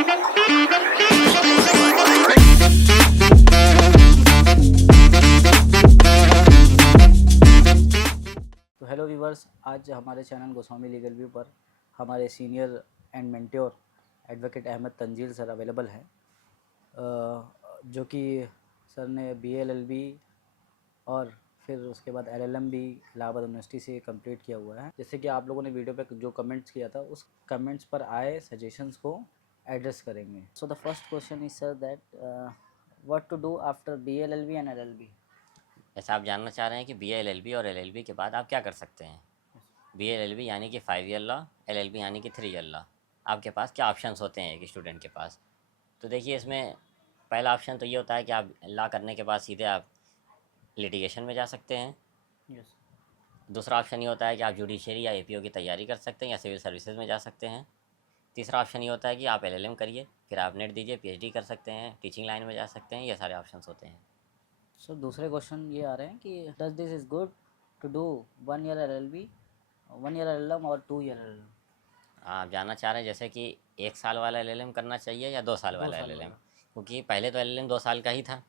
तो hello viewers, आज हमारे चैनल गोस्वामी लीगल व्यू पर हमारे senior and mentor advocate Ahmad Tanzeel sir available हैं, जो कि सर ने BA-LLB और फिर उसके बाद LLM भी इलाहाबाद यूनिवर्सिटी से कंप्लीट किया हुआ है। जैसे कि आप लोगों ने वीडियो पे जो कमेंट्स किया था, उस कमेंट्स पर आए सजेशंस को एड्रेस करेंगे। So the first question is sir that what to do after BA-LLB and LLB। ऐसा आप जानना चाह रहे हैं कि BA-LLB और LLB के बाद आप क्या कर सकते हैं। BA-LLB यानी कि 5 ईयर लॉ, LLB यानी कि 3 ईयर लॉ। आपके पास क्या ऑप्शंस होते हैं एक स्टूडेंट के पास? तो देखिए, इसमें पहला ऑप्शन तो ये होता है कि आप लॉ करने के बाद सीधे आप लिटिगेशन में जा सकते हैं। यस। दूसरा ऑप्शन ये होता है कि आप जुडिशरी या APO की तैयारी कर सकते हैं या सिविल सर्विसेज में जा सकते हैं। तीसरा ऑप्शन ये होता है कि आप LLM करिए, फिर आप नेट दीजिए, PhD कर सकते हैं, टीचिंग लाइन में जा सकते हैं। ये सारे ऑप्शंस होते हैं। सर दूसरे क्वेश्चन ये आ रहे हैं कि does this is good to do 1 year LLB, 1 year LLM और 2 ईयर LLM। आप जानना चाह रहे हैं जैसे कि 1 साल वाला LLM करना चाहिए या 2 साल 2 वाला साल LLM? वाला। क्योंकि पहले तो LLM 2 साल का ही था।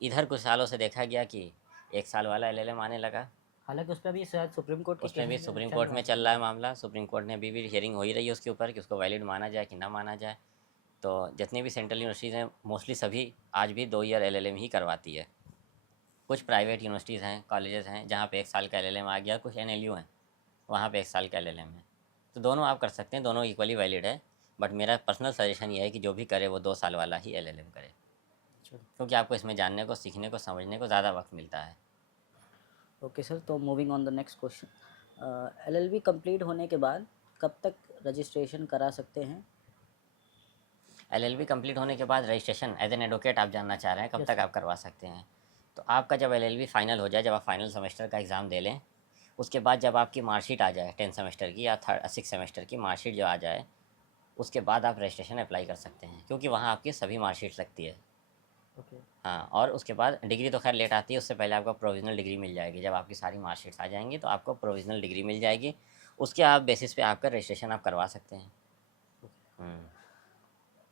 इधर कुछ सालों से देखा गया कि 1 साल वाला LLM आने लगा। हालांकि उस पर भी शायद सुप्रीम कोर्ट के उसमें भी केसेस सुप्रीम चल कोर्ट रहा में चल रहा है मामला। सुप्रीम कोर्ट ने अभी भी हियरिंग हो ही रही है उसके ऊपर कि उसको वैलिड माना जाए कि ना माना जाए। तो जितनी भी सेंट्रल यूनिवर्सिटीज़ हैं, मोस्टली सभी आज भी 2 ईयर LLM ही करवाती है। कुछ प्राइवेट यूनिवर्सिटीज़ हैं, कॉलेजेस हैं जहाँ पे 1 साल का LLM आ गया। कुछ NLU हैं, वहाँ पे 1 साल का LLM है। तो दोनों आप कर सकते हैं, दोनों इक्वली वैलिड है। बट मेरा पर्सनल सजेशन ये है कि जो भी करे वो 2 साल वाला ही LLM करे, क्योंकि आपको इसमें जानने को, सीखने को, समझने को ज़्यादा वक्त मिलता है। ओके सर, तो moving on the next question, LLB complete होने के बाद कब तक रजिस्ट्रेशन करा सकते हैं? LLB कंप्लीट होने के बाद रजिस्ट्रेशन एज एन एडवोकेट आप जानना चाह रहे हैं कब Yes, तक sir. आप करवा सकते हैं। तो आपका जब LLB फाइनल हो जाए, जब आप फाइनल सेमेस्टर का एग्ज़ाम दे लें, उसके बाद जब आपकी मार्कशीट आ जाए 10 सेमेस्टर की या 6 सेमेस्टर की मार्कशीट जो आ जाए, उसके बाद आप रजिस्ट्रेशन अप्लाई कर सकते हैं, क्योंकि वहाँ आपकी सभी मार्कशीट लगती है। ओके। हाँ, और उसके बाद डिग्री तो खैर लेट आती है, उससे पहले आपको प्रोविज़नल डिग्री मिल जाएगी। जब आपकी सारी मार्कशीट्स आ जाएंगी तो आपको प्रोविज़नल डिग्री मिल जाएगी। उसके आप बेसिस पे आपका रजिस्ट्रेशन आप करवा सकते हैं।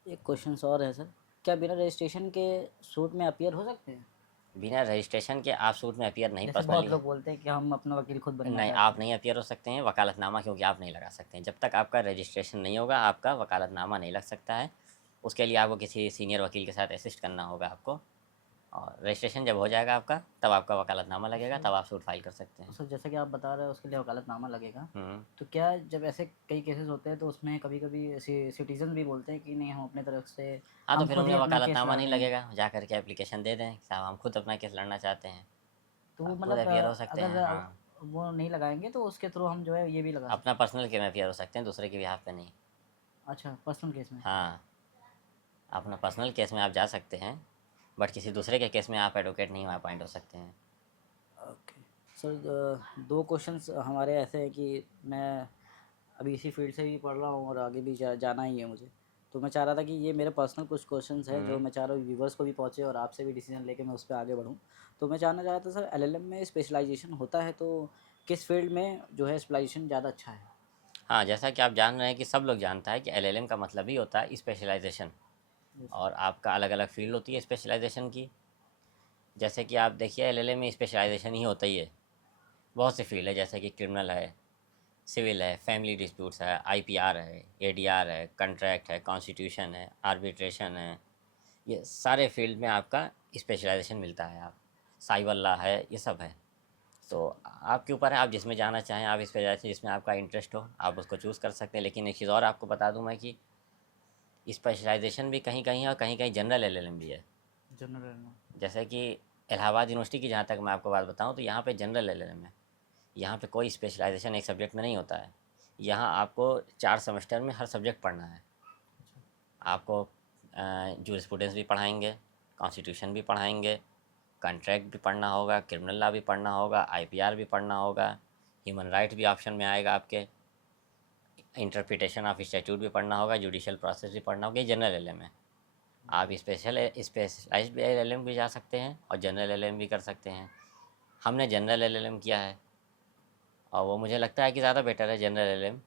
एक क्वेश्चन और है सर, क्या बिना रजिस्ट्रेशन के सूट में अपीयर हो सकते हैं? बिना रजिस्ट्रेशन के आप सूट में अपीयर नहीं, जैसे बहुत पर्सनली लोग बोलते हैं कि हम अपना वकील खुद बनना नहीं, चाहते आप नहीं अपीयर हो सकते हैं। वकालतनामा क्योंकि आप नहीं लगा सकते हैं, जब तक आपका रजिस्ट्रेशन नहीं होगा आपका वकालतनामा नहीं लग सकता है। उसके लिए आपको किसी सीनियर वकील के साथ असिस्ट करना होगा आपको, और रजिस्ट्रेशन जब हो जाएगा आपका, तब आपका वकालतनामा लगेगा, तब आप सूट फाइल कर सकते हैं। हैं। सर जैसे कि आप बता रहे हैं उसके लिए वकालतनामा लगेगा, हम्म। तो क्या जब ऐसे कई केसेस होते हैं तो उसमें कभी कभी सिटीजन भी बोलते हैं कि नहीं, हम अपने तरफ से हाँ, तो हम फिर खुद ही उन्हें अपना केस वकालतनामा लड़ नहीं लेंगे, लगेगा, जा करके एप्लीकेशन दे दें, साहब हम खुद अपना केस लड़ना चाहते हैं, तो तो वो आप खुद मतलब अपीयर हो सकते अगर हैं। हाँ, वो नहीं लगाएंगे तो उसके थ्रू हम जो है ये भी लगा सकते अपना पर्सनल केस में अपीयर हो सकते हैं, दूसरे के बिहाफ पे नहीं। हैं। अच्छा, पर्सनल केस में। हाँ, अपना पर्सनल केस में आप जा सकते हैं, बट किसी दूसरे के केस में आप एडवोकेट नहीं अपॉइंट हो सकते हैं। ओके सर, दो क्वेश्चंस हमारे ऐसे हैं कि मैं अभी इसी फील्ड से भी पढ़ रहा हूँ और आगे भी जाना ही है मुझे, तो मैं चाह रहा था कि ये मेरे पर्सनल कुछ क्वेश्चंस हैं जो मैं चाह रहा हूँ व्यूवर्स को भी पहुँचे और आपसे भी डिसीजन लेके मैं उस पर आगे बढ़ूँ। तो मैं जानना चाह रहा था सर, LLM में स्पेशलाइजेशन होता है तो किस फील्ड में जो है स्पेशलाइजेशन ज़्यादा अच्छा है? हाँ, जैसा कि आप जान रहे हैं कि सब लोग जानता है कि LLM का मतलब ही होता है स्पेशलाइजेशन, और आपका अलग अलग फील्ड होती है स्पेशलाइजेशन की। जैसे कि आप देखिए, LLM में स्पेशलाइजेशन ही होता ही है। बहुत से फील्ड है, जैसे कि क्रिमिनल है, सिविल है, फैमिली डिस्प्यूट्स है, IPR है, ADR है, कॉन्ट्रैक्ट है, कॉन्स्टिट्यूशन है, आर्बिट्रेशन है। ये सारे फील्ड में आपका स्पेशलाइजेशन मिलता है। आप साइबर लॉ है, ये सब है। तो आपके ऊपर है, आप जिसमें जाना चाहें, आप स्पेशलाइजेशन जिसमें आपका इंटरेस्ट हो आप उसको चूज़ कर सकते हैं। लेकिन एक चीज़ और आपको बता दूं मैं कि स्पेशलाइजेशन भी कहीं कहीं है और कहीं कहीं जनरल LLM भी है। जनरल। जैसे कि इलाहाबाद यूनिवर्सिटी की जहाँ तक मैं आपको बात बताऊँ, तो यहाँ पे जनरल LLM है। यहाँ पे कोई स्पेशलाइजेशन एक सब्जेक्ट में नहीं होता है। यहाँ आपको 4 सेमेस्टर में हर सब्जेक्ट पढ़ना है। आपको जूरिस्प्रूडेंस भी पढ़ाएंगे, कॉन्स्टिट्यूशन भी पढ़ाएंगे, कॉन्ट्रैक्ट भी पढ़ना होगा, क्रिमिनल लॉ भी पढ़ना होगा, IPR भी पढ़ना होगा, ह्यूमन राइट भी ऑप्शन में आएगा आपके, इंटरप्रिटेशन ऑफ स्टैट्यूट भी पढ़ना होगा, जुडिशियल प्रोसेस भी पढ़ना होगा। ये जनरल LLM है। आप स्पेशलाइज्ड LLM भी जा सकते हैं और जनरल LLM भी कर सकते हैं। हमने जनरल LLM किया है और वो मुझे लगता है कि ज़्यादा बेटर है जनरल LLM।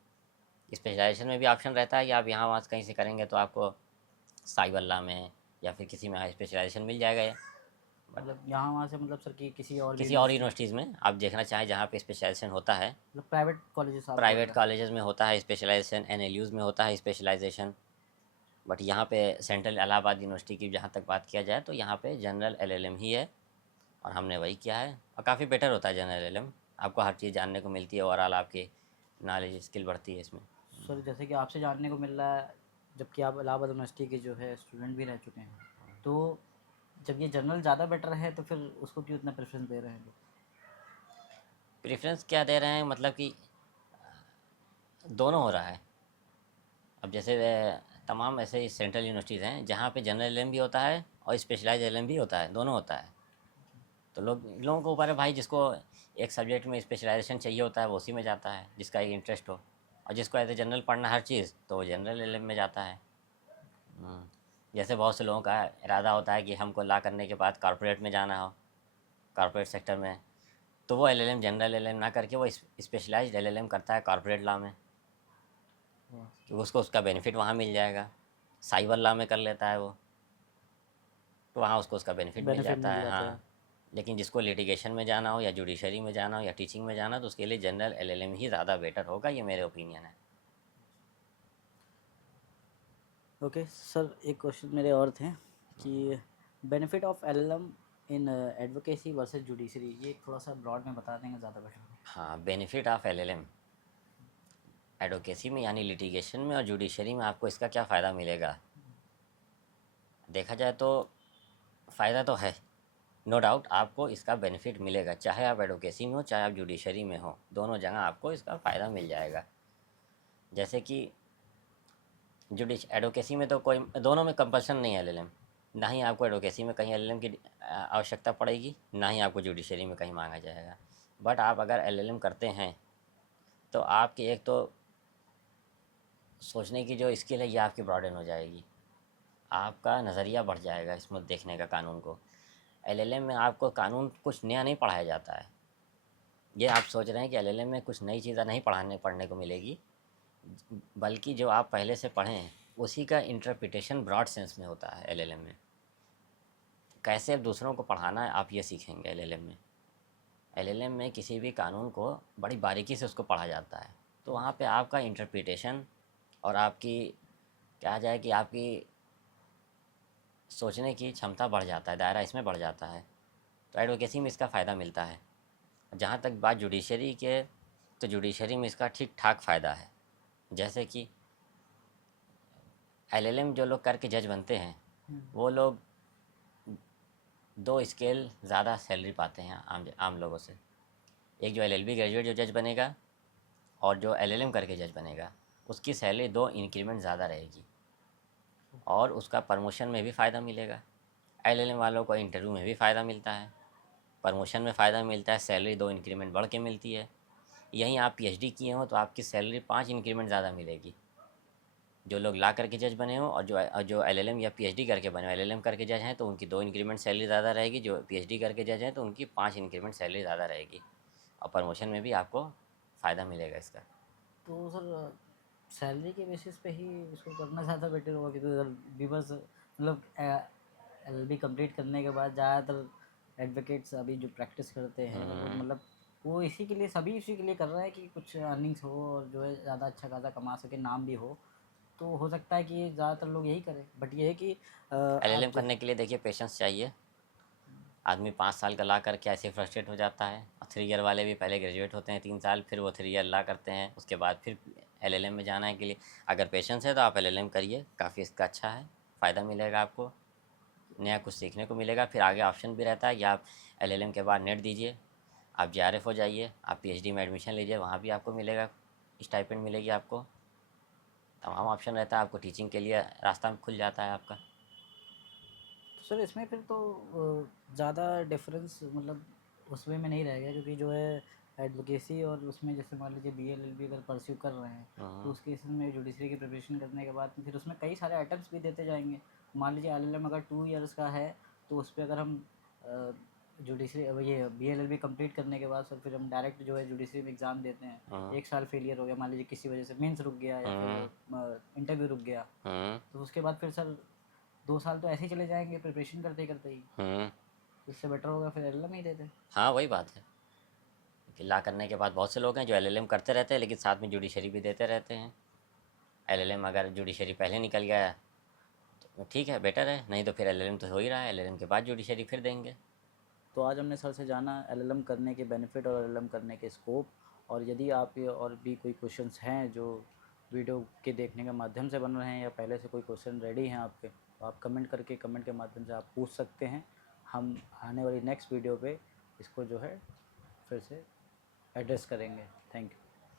स्पेशलाइजेशन में भी ऑप्शन रहता है कि आप यहाँ वहाँ से कहीं से करेंगे तो आपको साइबर लॉ में या फिर किसी में स्पेशलाइजेशन मिल जाएगा या मतलब यहाँ वहाँ से मतलब सर कि किसी और भी किसी और यूनिवर्सिटी, यूनिवर्सिटीज़ में आप देखना चाहें जहाँ पे स्पेशलाइजेशन होता है। मतलब प्राइवेट कॉलेजेस आप बोल प्राइवेट रहे कॉलेजेस में होता है स्पेशलाइजेशन, एनएलयूज़ में होता है स्पेशलाइजेशन, बट यहाँ पे सेंट्रल इलाहाबाद यूनिवर्सिटी की जहाँ तक बात किया जाए तो यहाँ पे जनरल एलएलएम ही है और हमने वही किया है और काफ़ी बेटर होता है जनरल एलएलएम। आपको हर चीज़ जानने को मिलती है, ओवरऑल आपकी नॉलेज स्किल बढ़ती है इसमें। हैं। सर जैसे कि आपसे जानने को मिल रहा है, जबकि आप इलाहाबाद यूनिवर्सिटी के जो है स्टूडेंट भी रह चुके हैं, तो जब ये जनरल ज़्यादा बेटर है तो फिर उसको क्यों इतना प्रेफरेंस दे रहे हैं लोग? प्रेफरेंस क्या दे रहे हैं, मतलब कि दोनों हो रहा है। अब जैसे तमाम ऐसे सेंट्रल यूनिवर्सिटीज़ हैं जहाँ पे जनरल एलएम भी होता है और स्पेशलाइज एलएम भी होता है, दोनों होता है। तो लोगों को ऊपर है भाई, जिसको एक सब्जेक्ट में स्पेशलाइजेशन चाहिए होता है वो उसी में जाता है, जिसका एक इंटरेस्ट हो, और जिसको ऐसे जनरल पढ़ना हर चीज़ तो वो जनरल एलएम में जाता है। हम्म, जैसे बहुत से लोगों का इरादा होता है कि हमको ला करने के बाद कॉरपोरेट में जाना हो, कॉरपोरेट सेक्टर में, तो वो एलएलएम जनरल एलएलएम ना करके वो स्पेशलाइज्ड एलएलएम करता है कॉरपोरेट लॉ में, कि उसको उसका बेनिफिट वहाँ मिल जाएगा। साइबर लॉ में कर लेता है वो, तो वहाँ उसको उसका बेनिफिट मिल बेनिफिट जाता मिल है। जाता है। हाँ, लेकिन जिसको लिटिगेशन में जाना हो या जुडिशरी में जाना हो या टीचिंग में जाना हो तो उसके लिए जनरल एलएलएम ही ज़्यादा बेटर होगा, ये मेरे ओपिनियन है। ओके सर, एक क्वेश्चन मेरे और थे कि benefit of LLM in advocacy versus judiciary, ये थोड़ा सा ब्रॉड में बता देंगे ज़्यादा बेटर होगा। हाँ, बेनिफिट ऑफ एलएलएम एडवोकेसी में यानी लिटिगेशन में और जुडिशरी में आपको इसका क्या फ़ायदा मिलेगा। देखा जाए तो फ़ायदा तो है, नो डाउट आपको इसका बेनिफिट मिलेगा, चाहे आप एडवोकेसी में हो चाहे आप जुडिशरी में हो, दोनों जगह आपको इसका फ़ायदा मिल जाएगा। जैसे कि जुडिश एडवोकेसी में तो कोई, दोनों में कंपल्सन नहीं है एलएलएम, ना ही आपको एडवोकेसी में कहीं एलएलएम की आवश्यकता पड़ेगी, ना ही आपको जुडिशरी में कहीं मांगा जाएगा। बट आप अगर एलएलएम करते हैं तो आपकी एक तो सोचने की जो स्किल है ये आपकी ब्रॉडन हो जाएगी, आपका नज़रिया बढ़ जाएगा इसमें देखने का कानून को। एलएलएम में आपको कानून कुछ नया नहीं पढ़ाया जाता है, ये आप सोच रहे हैं कि एलएलएम में कुछ नई चीज़ें नहीं पढ़ने को मिलेगी, बल्कि जो आप पहले से पढ़े हैं उसी का इंटरप्रिटेशन ब्रॉड सेंस में होता है एलएलएम में। कैसे अब दूसरों को पढ़ाना है आप ये सीखेंगे एलएलएम में। एलएलएम में किसी भी कानून को बड़ी बारीकी से उसको पढ़ा जाता है, तो वहाँ पे आपका इंटरप्रिटेशन और आपकी क्या जाए कि आपकी सोचने की क्षमता बढ़ जाता है, दायरा इसमें बढ़ जाता है। तो एडवोकेसी में इसका फ़ायदा मिलता है। जहाँ तक बात जुडिशरी के, तो जुडिशरी में इसका ठीक ठाक फ़ायदा है। जैसे कि एलएलएम जो लोग करके जज बनते हैं वो लोग दो स्केल ज़्यादा सैलरी पाते हैं आम लोगों से। एक जो एलएलबी ग्रेजुएट जो जज बनेगा और जो एलएलएम करके जज बनेगा उसकी सैलरी दो इंक्रीमेंट ज़्यादा रहेगी और उसका प्रमोशन में भी फ़ायदा मिलेगा। एलएलएम वालों को इंटरव्यू में भी फ़ायदा मिलता है, प्रमोशन में फ़ायदा मिलता है, सैलरी दो इंक्रीमेंट बढ़ के मिलती है। यहीं आप पीएचडी किए हो तो आपकी सैलरी 5 इंक्रीमेंट ज़्यादा मिलेगी। जो लोग ला करके जज बने हो और जो एलएलएम या पीएचडी करके बने हो, एलएलएम करके जज हैं तो उनकी 2 इंक्रीमेंट सैलरी ज़्यादा रहेगी, जो पीएचडी करके जज हैं तो उनकी 5 इंक्रीमेंट सैलरी ज़्यादा रहेगी और प्रमोशन में भी आपको फ़ायदा मिलेगा इसका। तो सर सैलरी के बेसिस पे ही इसको करना ज़्यादा बेटर होगा, क्योंकि अगर व्यूवर्स मतलब एलएलबी कंप्लीट करने के बाद ज़्यादातर एडवोकेट्स अभी जो प्रैक्टिस करते हैं वो मतलब वो इसी के लिए, सभी इसी के लिए कर रहे हैं कि कुछ अर्निंग्स हो और जो है ज़्यादा अच्छा खासा कमा सके, नाम भी हो। तो हो सकता है कि ज़्यादातर लोग यही करें, बट ये है कि आप एलएलएम करने के लिए देखिए पेशेंस चाहिए। आदमी 5 साल का ला करके ऐसे फ्रस्ट्रेट हो जाता है, और 3 ईयर वाले भी पहले ग्रेजुएट होते हैं 3 साल, फिर वो 3 ईयर ला करते हैं, उसके बाद फिर एलएलएम में जाना है के लिए। अगर पेशेंस है तो आप एलएलएम करिए, काफ़ी इसका अच्छा है, फ़ायदा मिलेगा आपको, नया कुछ सीखने को मिलेगा। फिर आगे ऑप्शन भी रहता है कि आप एलएलएम के बाद नेट दीजिए, आप जेआरएफ हो जाइए, आप पीएचडी में एडमिशन लीजिए, वहाँ भी आपको मिलेगा, स्टाइपेंड मिलेगी आपको, तमाम ऑप्शन रहता है। आपको टीचिंग के लिए रास्ता खुल जाता है आपका। तो सर इसमें फिर तो ज़्यादा डिफरेंस मतलब उस वे में नहीं रहेगा, क्योंकि जो है एडवोकेसी और उसमें जैसे मान लीजिए बीएलएलबी अगर परस्यू कर रहे हैं तो उस केस में जुडिशरी की प्रिपरेशन करने के बाद फिर उसमें कई सारे आइटम्स भी देते जाएंगे। मान लीजिए एलएलएम अगर 2 इयर्स का है तो उस पर अगर हम जुडिशरी ये बीएलएलबी कंप्लीट करने के बाद सर फिर हम डायरेक्ट जो है जुडिशरी में एग्ज़ाम देते हैं, 1 साल फेलियर हो गया मान लीजिए किसी वजह से, मेंस रुक गया या फिर इंटरव्यू रुक गया, तो उसके बाद फिर सर 2 साल तो ऐसे ही चले जाएंगे प्रिपरेशन करते करते ही। इससे बेटर होगा फिर एलएलएम ही देते। हाँ वही बात है कि ला करने के बाद बहुत से लोग हैं जो एलएलएम करते रहते हैं लेकिन साथ में जुडिशरी भी देते रहते हैं। एलएलएम अगर जुडिशरी पहले निकल गया तो ठीक है, बेटर है, नहीं तो फिर एलएलएम तो हो ही रहा है, एलएलएम के बाद जुडिशरी फिर देंगे। तो आज हमने सर से जाना एलएलएम करने के बेनिफिट और एलएलएम करने के स्कोप। और यदि आप ये और भी कोई क्वेश्चंस हैं जो वीडियो के देखने के माध्यम से बन रहे हैं या पहले से कोई क्वेश्चन रेडी हैं आपके, तो आप कमेंट के माध्यम से आप पूछ सकते हैं। हम आने वाली नेक्स्ट वीडियो पे इसको जो है फिर से एड्रेस करेंगे। Thank you.